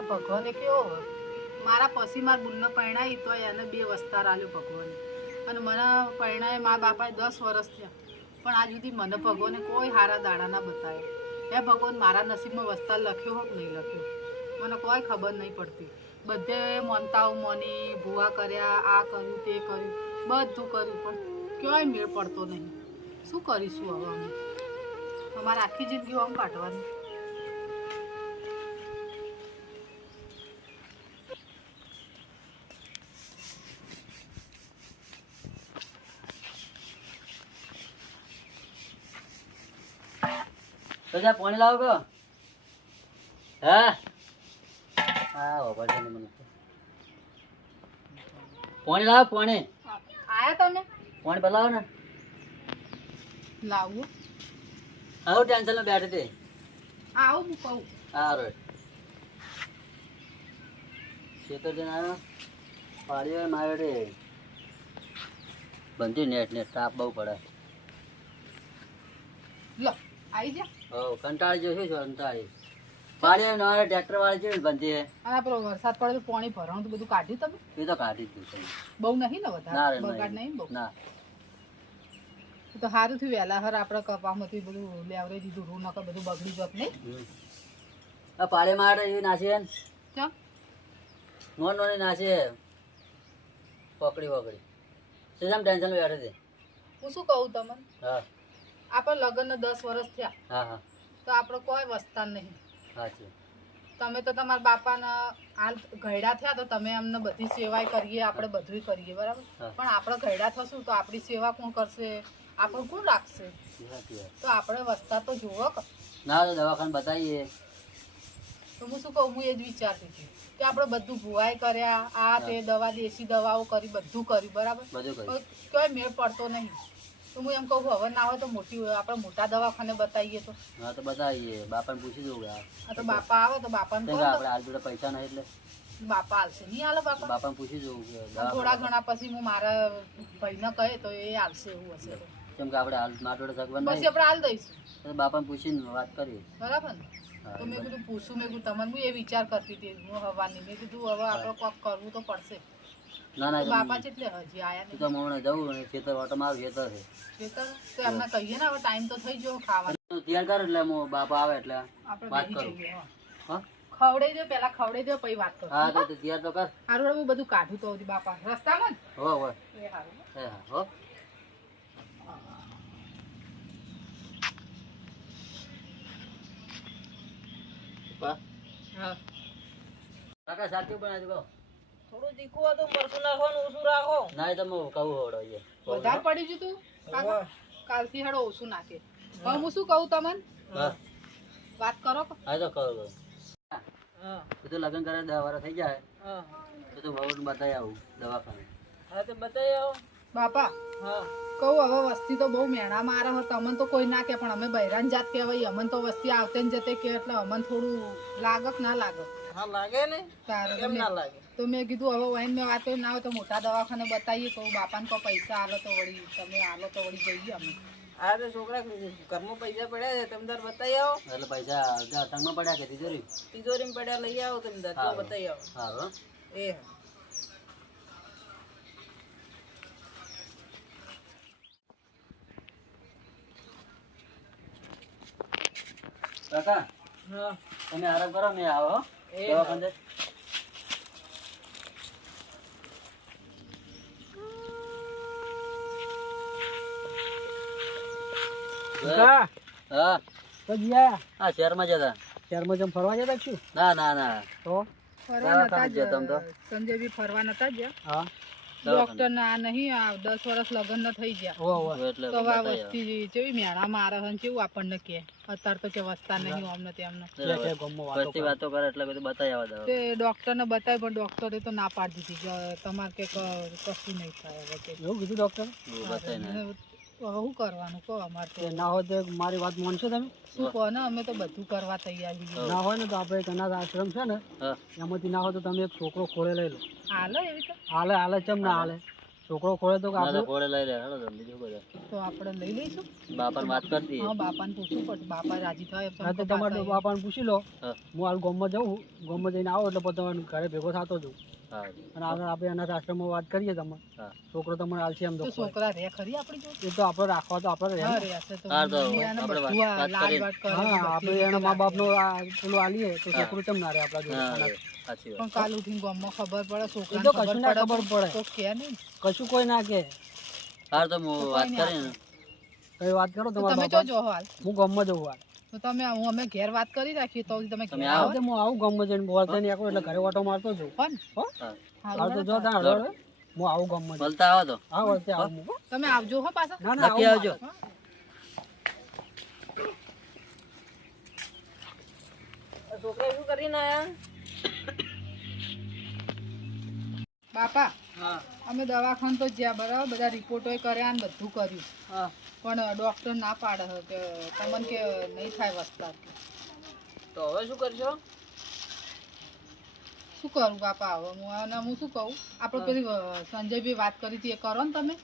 આ ભગવાને કેવો મારા પછી મારા બુનને પરણાવી તો એને 2 વસ્તાર આલ્યો ભગવાને, અને મને પરણાએ મા બાપાએ 10 વર્ષ થયા, પણ આજ સુધી મને ભગવાને કોઈ હારા દાડા ના બતાવ્યા. હે ભગવાન, મારા નસીબમાં વસ્તાર લખ્યો હોક નહીં લખ્યો મને કોઈ ખબર નહીં પડતી. બધે મોનતાઓ મોની ભૂવા કર્યા, આ કર્યું તે કર્યું, બધું કર્યું, પણ ક્યાંય મેળ પડતો નહીં. શું કરીશું હવે અમે? અમારે આખી જિંદગી આમ કાઢવાની. તો જા પાણી લાવો કે હા હા બાબા છે મને પાણી લાવો. પાણી આયા તમે? પાણી બદલાવો ને. લાવું આવું ટેન્શન માં બેઠી હતી. આવું હું કહું. હા રોડ ખેતર જઈને આવ્યો પાડી માર્યો રે બનતી નેટ નેટ તાપ બહુ પડે. લો આવી જા. હો કંટાળી જશે છો કંટાળી પાડી નવારે ટ્રેક્ટર વાળી છે બનતી હે. અને આપણો વરસાદ પડે તો પાણી ભરવાનું તો બધું કાઢ્યું તમે? એ તો કાઢી જ દીધું બહુ નહીં ને ના વધારે રે બગાડ નહીં બહુ. ના તો સારું થયું વહેલા હર આપણે કપામાંથી બધું લેવરાઈ દીધું રૂ નકર બધું બગડી જત નહીં. આ પાડે મારે એ નાશે ચમ નોન નોની નાશે પકડી પકડી સેજામ ટેન્શન બેઠે છે. હું શું કહું તમને, હા આપણે લગ્નને 10 વર્ષ થયા હા હા તો આપણે કોઈ વસ્તાર નહીં. સાચું. તમે તો તમારા બાપાના હાલ ઘરડા થયા તો તમે અમને બધી સેવાય કરીએ, આપણે બધું કરીએ બરાબર, હા. પણ આપણે ઘરડા થશું તો આપણી સેવા કોણ કરશે? આપણું કોણ રાખશે? સાચી વાત. તો આપણે વસ્તાર તો જોવો કે. ના તો દવાખાને બતાવીએ. તો હું શું કહું, હું એ જ વિચારતી હતી કે આપણે બધું ભુવાઈ કર્યા, આ તે દવા દેશી દવાઓ કરી, બધું કર્યું બરાબર, બધું કર્યું. કોઈ મેળ પડતો નહીં. તો હું એમ કહું હવે ના હોય તો આપણે મોટા દવાખાને બતાવીએ. તો હા તો બતાવીએ બાપાને પૂછી દઉં આ તો બાપા આવે તો બાપાને કહો આપણે હાલ જોડે પૈસા નહીં એટલે બાપા હાલશે નહીં હાલે બાપા? બાપાને પૂછી દઉં કે થોડા ઘણા પછી હું મારા ભાઈને કહે તો એ હાલશે એવું હશે તો. કેમ કે આપણે હાલ મારા જોડે સગવડ પછી નહીં આપણે હાલ દઈશું તો બાપાને પૂછીને વાત કરીએ. બરાબર ને? હા, તો મેં કીધું પૂછું, મેં કીધું તમને હું એ વિચાર કરતી હતી હું હવાની, મેં કીધું હવે આપણે કોક કરવું તો પડશે. ના ના બાપા જેટલે હજી આયા તો નહીં હમણાં જવું ને ખેતર ઓટો મારું ખેતર છે ખેતર તો એમને કહીએ ને હવે ટાઈમ તો થઈ ગયો ખાવાનો. તૈયાર કર એટલે હું બાપા આવે એટલે આપણે વાત બેસી કરું. જઈએ. હા ખવડાવી દો પેલા, ખવડાવી દો પછી વાત કરો. હા તો તૈયાર તો કર. હારું હું બધું કાઢું તો હજી બાપા રસ્તામાં હો હો ને એ હારું. એ હા હો પપ્પા હા કાકા સાચું બનાવી દો. થોડું તીખું હતું, મરચું નાખવાનું, ઓછું રાખો. ના તમે કહું હોડો વધારે પડી ગયું તું કાકા? કાલથી હેડો ઓછું નાખે. હવે હું શું કહું તમને, હા વાત કરો કે. હા તો કહું હા બધું લગ્ન કરે 10 વર્ષ થઈ જાય હા તો તું વહુને બતાવી આવું દવાખાને. હા તો બતાવી આવો. બાપા હા કહું હવે વસ્તી તો બહુ મેણા મારે હતો, અમને તો કોઈ ના કે, પણ અમે બૈરાન જાત કહેવાય, અમને તો વસ્તી આવતે ને જતે કે એટલે અમને થોડું લાગક ના લાગે. હા લાગે ને, તારે કેમ ના લાગે? તો મેં કીધું હવે વાઈન મેં વાતો ના હોય તો મોટા દવાખાને બતાવીએ. કહું બાપાને કોઈ પૈસા આલો તો વળી તમે આલો તો વળી જઈએ અમે. આ તો છોકરા ઘરમાં પૈસા પડ્યા છે, તમે તાર બતાવી આવો. એટલે પૈસા ટંગમાં પડ્યા કે તિજોરી? તિજોરીમાં પડ્યા લઈ આવો તમે તાર, તો બતાવી આવો. હા એ કાકા હા તમે આરામ કરો, મેં આવો હો. એ દવાખાને જઈ. હા હા તો જીયા હા શહેરમાં જતા. શહેરમાં જેમ ફરવા જતા છું. ના ના ના તો ફરવા નતા દવાખાને જતા આમ તો. સંજય બી ફરવા નતા ગયા. હા ડોક્ટર ના નહીં, આ 10 વર્ષ લગ્ન ના થઈ ગયા. એટલે તો આ બતાવી વસ્તી જેવી મેળા મારે હન કેવું આપણને કે અત્યારે તો કે વસ્તા નહીં અમને તેમને. આવો. વસ્તી વાતો કરે એટલે બધું બતાવી આવો દવા. તે ડોક્ટર ને બતાવી પણ ડોક્ટરે તો ના પાડી દીધી કે તમારે કે કશું નહીં થાય હવે કે. એવું કીધું ડોક્ટર? બતાવીને હવે શું કરવાનું કહો અમારે તો. ના હોય તો મારી વાત માનશો તમે? શું કહો ને, અમે તો બધું કરવા તૈયાર છીએ. ના હોય ને તો આપણે એક અનાથ આશ્રમ છે ને હા એમાંથી ના હોય તો તમે એક છોકરો ખોળે લઈ લો. હાલો એવી તો હાલે હાલે ચમ ના હાલે? છોકરો ખોળે તો ના તો આપણે ઘોડે લઈ લે હેડો જલ્દી જો બધા તો આપણે લઈ લઈશું. બાપાને વાત કરતી હા, બાપાને પૂછવું પડશે. બાપા રાજી થાય હા તો તમારા બાપાને પૂછી લો. હા. હું હાલ ગામમાં જાઉં, ગામમાં જઈને આવો એટલે પછી ઘરે ભેગો થતો જઉં હા અને આગળ આપણે અનાથ આશ્રમમાં વાત કરીએ તમે. હા છોકરો તમને હાલશે એમ તો તો છોકરા રે ખરી આપણી જોડે? એ તો આપણે રાખવા તો આપણે રહે હા, ને. રે હશે તો હા, તો હું એને આપણે બધું આ વાત લાડ કરીને. વાડ કરીને હા બધી આપણે રીતે એના મા રાખીએ. બાપનો પેલું આલીએ તો હા. છોકરું કેમ ના રહે આપણા જોડે હા અનાથ? સાચી વાત પણ કાલ ઉઠીને ગામમાં ખબર પડે, એ તો છોકરાને કશું ના ખબર પડે. તો કે નહીં. કશું કોઈ ના કે. હાર તો હું તો વાત કોઈ નહીં કરીને કઈ વાત કરો તો તમારા તમે બાપા. જો જો હાલ હું ગામમાં જઉં હાલ. તો તમે અમે ઘેર વાત કરી રાખીએ તો તમે તમે ઘેર આવો. આવો હા, તો હું આવું ગામમાં જઈને બોલતા નહીં આવું એટલે ઘરે ઓટો મારતો જઉં. પણ હો હા હાલ તો જો તાણ હળો હળો. હું આવું ગામમાં જઈને. બોલતા આવો તો હા વળતે આવું હું. તમે આવજો હો પાછા. ના ના નક્કી આવું આવજો. મારે. છોકરા શું કરીને આયા? બાપા હા અમે દવાખાને તો જ્યાં બરાબર બધા રિપોર્ટો કર્યા ને બધું કર્યું, હા પણ ડોક્ટર ના પાડે છે કે તમને કે નહીં થાય વસ્તાર. તો હવે શું કરશો? શું કરું બાપા? હવે હું શું કહું, આપણે પેલી સંજયભાઈ વાત કરી હતી એ કરો ને તમે.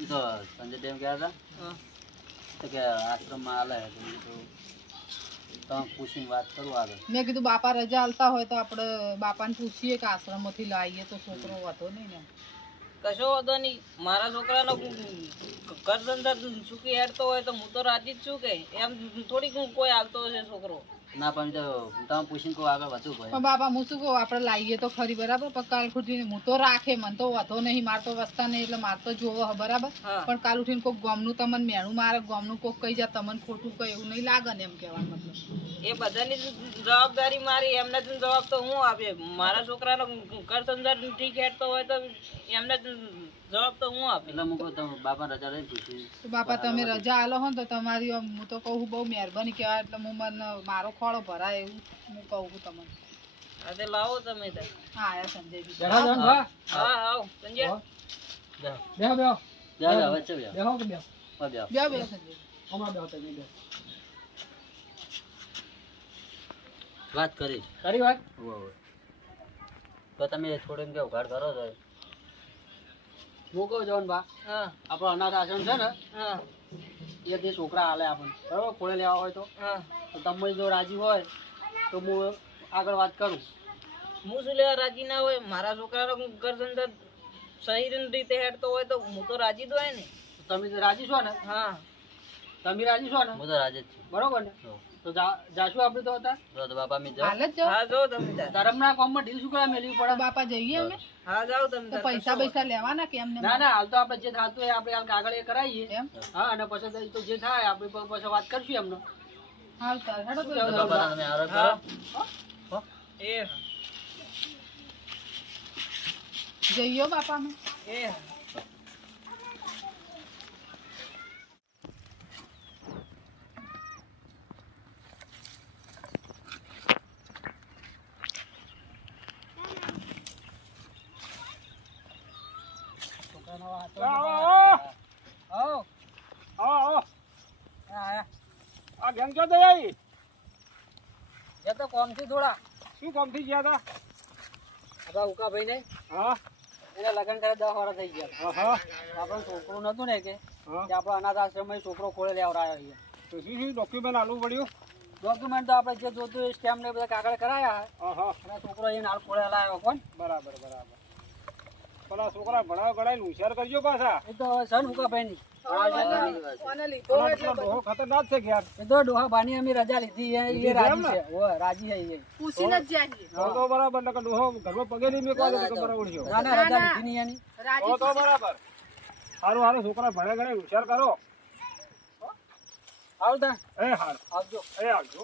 ઈ તો સંજય દેવ ગયા હતા હા તો કે આશ્રમમાં આલે તો મેં કીધું તમે પૂછીને વાત કરું આગળ. મેં કીધું બાપા રજા આલતા હોય તો આપણે બાપાને પૂછીએ કે આશ્રમમાંથી લાવીએ તો છોકરો વધો નહીં ને. કશો વાંધો નહીં. મારા છોકરાનો ઘર ધંધા સુખી હેડતો હોય તો હું તો રાજી જ છું કે એમ થોડીક કોઈ આવતો હશે છોકરો. ના પણ તો તમે પૂછીને કહું આગળ વધુ ભાઈ. પણ બાપા હું શું કહું, આપણે લાવીએ તો ખરી બરાબર, પણ કાલ ઉઠીને હું તો રાખે, મને તો વધો નહીં, મારે તો વસતા નહીં એટલે મારે તો જોવો હે બરાબર. હા. પણ કાલ ઉઠીને કોઈક ગામનું તમને મેણું મારે, ગામનું કોઈક કહી જાય તમને ખોટું કહે એવું નહીં લાગે ને, એમ કહેવાનો મતલબ. એ બધાની જવાબદારી મારી, એમને જ જવાબ તો હું આપે. મારા છોકરાનો ઘર ધંધા ઠીક હેડતો હોય તો એમને જ જવાબ તો હું આપે. એટલે હું કહું તમે બાપા રજા લઈને પૂછી. તો બાપા તમે રજા આલો હો ને તો તમારી આમ હું તો કહું બહુ મહેરબાની કહેવાય, એટલે હું મને મારો ખોળો ભરાય એવું હું કહું છું તમને. હા તે લાવો તમે તાર. હા આયા સંજયજી. બેઠા છો ને ભા? હા આવ સંજય. બેહો. બેહો બેહો. બેહો, બેહો, વચ્ચે બેહો. બેહો કે બેહો? હા, બેહો. બે બે સંજય. હમણાં બેહો તમે બેહો. વાત કરી ખરી વાત? હોવે, હોવે. તો તમે થોડું કે ઉઘાડ કરો છો. હું કહું જવાન બા, હા આપણો અનાથ આશ્રમ છે ને હા એ જે છોકરા હાલે આપણને બરાબર ખોળે લેવા હોય તો હા. તમે જો રાજી હોય તો હું આગળ વાત કરું. હું શું લેવા રાજી ના હોય? મારા છોકરાનો ઘર ધંધા સહી રીતે હેડતો હોય તો હું તો રાજી જ હોય ને. તમે તો રાજી છો ને? હા તમે રાજી છો ને? હું તો રાજી જ છું. બરોબર ને? હો. તો જાશું આપણે તો હતા તો બાપા મી જાઓ. હાલ જ જાઓ. હા જાઓ તમે તાર. ધર્મના કામમાં ઢીલ શું કરવા મેળવી તો પડે? બાપા જઈએ અમે હા જાઓ તમે તો તાર. પૈસા પૈસા લેવાના કે એમને? ના ના હાલ તો આપણે જે થતું હોય આપણે હાલ કાગળ એ કરાવીએ. એમ હા અને પછી તો જે થાય આપણે પછી વાત કરશું એમનો. હાલ તાર હેડો તો શું કહેવું જાઓ. બાપા તમે આરામ કરો. હા. હો. એ જઈએ હો બાપા અમે. એ આ ગેંગ ક્યાં થઈ આવી? એ તો કોમથી થોડા. શું કોમથી ગયા હતા? આપણા ઉકાભાઈ ને હા એને લગ્ન કરે 10 વર્ષ થઈ ગયા. હા આપણું છોકરું નતું ને કે આપણે અનાથ આશ્રમમાં છોકરો ખોળે લેવડાયો છે. તો શું ડોક્યુમેન્ટ આલવું પડ્યું? ડોક્યુમેન્ટ તો આપણે જે જોતું એ સ્ટેમ્પ ને બધા કાગળ કરાયા અને છોકરો એને હાલ ખોળે લાવ્યો કોણ. બરાબર બરાબર. પેલા છોકરા ભણાવ ગણાય હોશિયાર કરજો પાછા. એ તો સન ઉકાભાઈ ની કોને લીધો એટલે બધું ખતરનાક છે યાર. એ તો ડોહા બાની અમે રજા લીધી એ રાજી છે. ઓ રાજી છે એ. પૂછીને જ જઈએ. તો બરાબર નકર ડોહો ઘરમાં પગે નહીં મેકો તો બરાબર છે. ના ના રજા લીધી નહીં એની. રાજી તો બરાબર. હારું હારું છોકરા ભણે ગણે હોશિયાર કરો. આવતા એ હાર આવજો એ આવજો.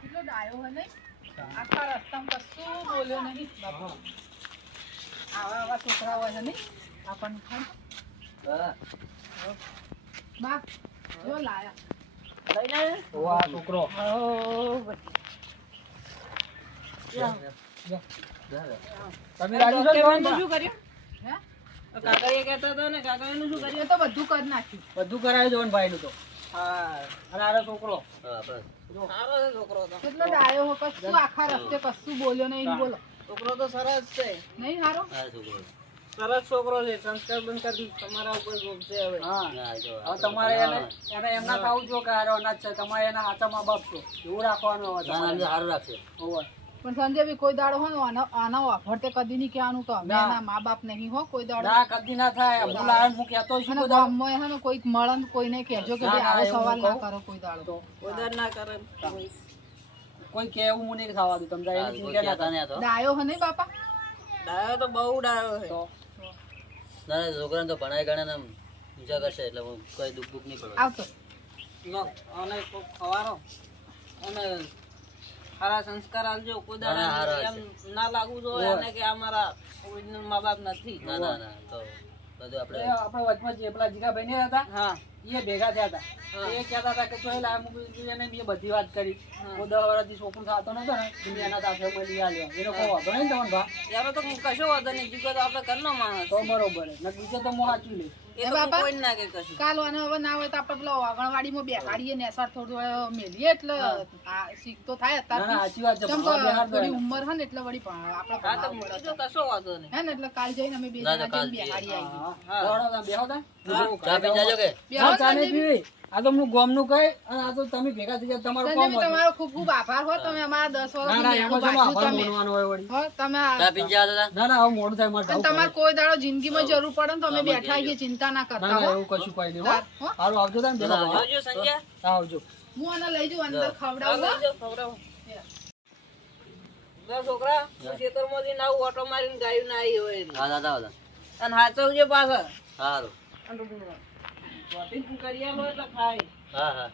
કેટલો ડાયો હે નહીં? આખા રસ્તામાં કશું બોલ્યો નહીં બાપા. આવા આવા છોકરા હોય છે નહીં આપણને ખાય. હા. બા જો લાયા. લઈને આવ્યા? ઓ આ છોકરો તમે રાજી છો ડોક્યુમેન્ટનું શું કર્યું? હે કાગળિયા કહેતા હતા ને, કાગળિયાનું શું કર્યું? એ તો બધું કરી નાખ્યું. બધું કરાવી દો ભાઈ નું તો હા અને આનો છોકરો હા બસ સારો છે છોકરો તો. કેટલો ડાયો હો, કશું આખા રસ્તે કશું બોલ્યો નહીં. એમ બોલો છોકરો તો સરસ છે, નહીં હારો? આ છોકરો સરસ છોકરો છે. સંસ્કાર બંસ્કાર તમારા ઉપર છે હવે. હા ના જો હવે તમારે એને એમના ખાવું છો કે આરો અનાજ છે, તમારે એના હાથા માં બાપ છો એવું રાખવાનું હવે ના ના તમારે. સારું રાખશે હોવે. પણ સંજયભાઈ કોઈ દાડો હો ને આના વાફરતે કદી નહીં કહેવાનું કે અમે ના. એના મા બાપ નહીં હો કોઈ દાડો. ના કદી ના થાય હું લાવે હું કહેતો છું અને કોઈ દાડો. ગામમાં હે ને કોઈક મળે ને કોઈને કહેજો કે ના, ભાઈ ના, આવો એવું સવાલ ના કહું. કરો કોઈ દાડો. તો વધાર ના કરે કોઈ. કોઈ કે એવું હું નહીં થવા દઉં તમને હા, એની કોઈ ચિંતા ના કહેતા થાય. નહીં આ તો ડાયો હે નહીં બાપા? ડાયો તો બહુ ડાયો છે. તો ના ના છોકરાને તો ભણાય ગણે ને ઊંચા કરશે એટલે હું કઈ દુઃખ બુખ નહીં પડે આવતો લો, અને કોક ખવાનો અને સારા સંસ્કાર આલજો. કોઈ દાડા ના, હારા એમ ના લાગવું જોઈએ અને કે આ મારા ઓરિજિનલ મા બાપ નથી. ના ના ના તો બધું આપણે એ આપણે વચમાં જે પેલા જીગાભાઈ ને હતા હા એ ભેગા થયા હતા. હા. એ કહેતા હતા કે ચોય લાવ મૂકી એને મેં બધી વાત કરી. હું 10 વર્ષથી છોકરું થતો નતો ને દુનિયાના તાફે મળી આલ્યો એનો કોઈ વાંધો નહીં તમને ભા. યાર તો કશો વાંધો નહીં. જીગો તો આપણે ઘરનો માણસ. તો બરોબર ને બીજો તો હું સાચું લઈશ. એ એ તો બાપા? કોઈ ના કે કશું. કાલ અને હવે ના હોય તો આપણે પેલા આંગણવાડીમાં બેસાડીએ ને એસાર થોડું મેલીએ એટલે આ શીખ તો થાય ના ના અત્યારથી. સાચી વાત છે કેમ ભણવા કે બેહાડ દો થોડી એને. ઉંમર હે ને એટલે વળી આપણે હા તો ભણાવવું બીજો પડે. કશો વાંધો નહીં. હે ને એટલે કાલ જઈને અમે બે ના, જણા કાલ જઈને બેસાડી આવીએ. હા હા. દોડો તમે બેહો તા. ચા પી જાજો કે બેહો ચા નહીં સંજયભાઈ. પીવી. આ તો હું ગોમનું કહી અને આ તો તમે ભેગા થઈ જાય તમારું કોમ સંજયભાઈ, હતું. તમારો ખૂબ ખૂબ આભાર હો. તમે અમારા 10 ના ના એમાં વર્ષ શેનો આભાર તમે માનવાનો હોય વળી. હો તમે ચા પી જા દાદા ના ના હવે મોડું થાય મારે અને જવું તમારે પડે. કોઈ દાડો જિંદગીમાં જરૂર પડે ને તો અમે આમાં બેઠા કહેજો. છીએ, ચિંતા ના ના કરતા ના હો. એવું કશું કોઈ નહીં હો. હો? સારું આવજો તમે ભેગા ના, ભાઈ. આવજો સંજય. હા આવજો. હું આને લઈ જાઉં અંદર ખવડાવું હો. આવજો, ખવડાવો. લે છોકરા, તું ખેતરમાંથી ના આવું ઓટો મારીને ગાયું ના આવી હોય એટલે. હા દાદા દાદા અને હાચવજે પાછા. સારું અને રોટી તું કરી આલો એટલે ખાય. હા હા